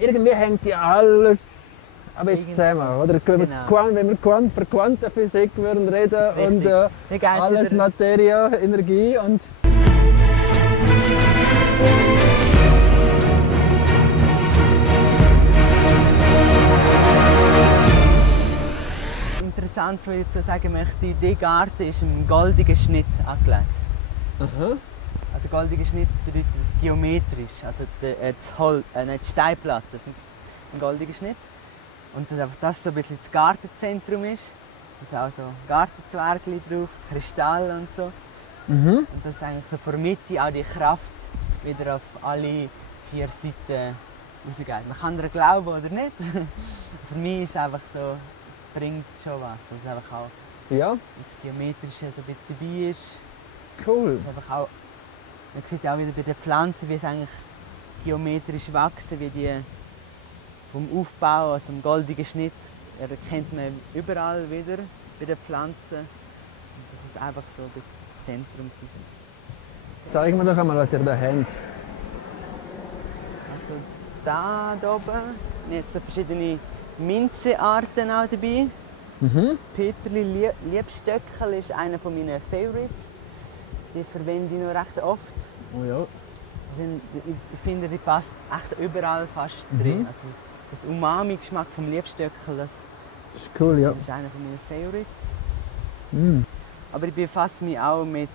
irgendwie hängt ja alles ein bisschen zusammen. Oder? Genau. Wenn wir von Quantenphysik würden reden und alles wieder... Materie, Energie und... Interessant, was ich dazu sagen möchte, der Garten ist im goldigen Schnitt angelegt. Aha. Also goldiger Schnitt bedeutet das geometrisch, also die Steinplatte sind ein goldiger Schnitt. Und dass einfach das so ein bisschen das Gartenzentrum ist. Da sind auch so Gartenzwergchen drauf, Kristalle und so. Mhm. Und dass eigentlich so von der Mitte auch die Kraft wieder auf alle 4 Seiten rausgeht. Man kann daran glauben oder nicht. Für mich ist es einfach so, es bringt schon was. Dass einfach auch Ja. das Geometrische so ein bisschen dabei ist. Cool. Einfach auch, man sieht ja auch wieder bei den Pflanzen, wie es eigentlich geometrisch wachsen, wie die vom Aufbau, also im goldigen Schnitt, erkennt man überall wieder bei den Pflanzen. Und das ist einfach so das Zentrum. Zeig mir doch einmal, was ihr da habt. Also da oben, jetzt so verschiedene Minzearten auch dabei. Mhm. Peterli Liebstöckel ist einer meiner Favorites. Die verwende ich noch recht oft. Oh ja. Ich finde, die passt echt überall fast drin. Also das Umami-Geschmack vom Liebstöckel, das ist cool, ja. ist einer meiner Favorites. Mm. Aber ich befasse mich auch mit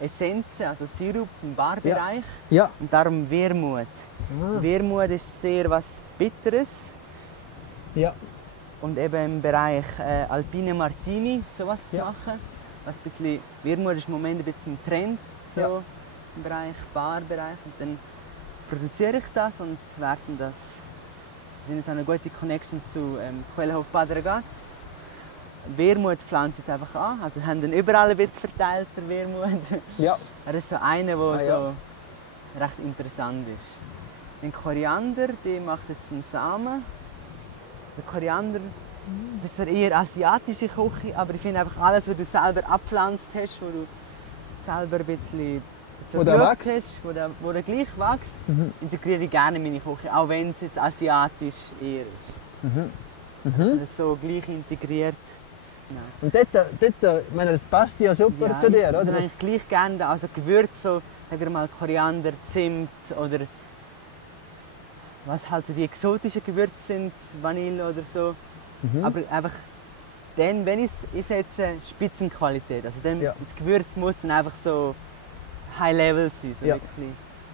Essenzen, also Sirup im Barbereich. Ja. Und darum Wermut. Ah. Wermut ist sehr was Bitteres. Ja. Und eben im Bereich Alpine Martini sowas zu machen. Was ein bisschen, Wermut ist im Moment ein bisschen ein Trend so im Bereich Barbereich. Und dann produziere ich das und werten das. Wir haben jetzt eine gute Connection zu Quellhof Bad Ragaz. Wermut pflanzt jetzt einfach an. Also wir haben den überall ein bisschen verteilt, der Wermut. Ja. Er ist so einer, der so recht interessant ist. Den Koriander, die macht jetzt einen Samen. Der Koriander, das ist zwar eher asiatische Küche, aber ich finde einfach alles, was du selber abgepflanzt hast, wo du selber ein bisschen wo der wächst, hast, wo der gleich wächst, integriere ich gerne in meine Küche, auch wenn es jetzt asiatisch eher ist. Also das so gleich integriert. Genau. Und dort, ich meine, das passt ja super zu dir, oder? Ich gleich gerne, also Gewürze, so, sagen wir mal Koriander, Zimt oder was halt so die exotischen Gewürze sind, Vanille oder so. Aber einfach dann, wenn ich es einsetze, Spitzenqualität. Also dann, das Gewürz muss dann einfach so High Level sein. So wirklich.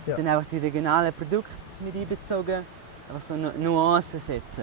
Dann einfach die regionalen Produkte mit einbezogen, einfach so Nuancen setzen.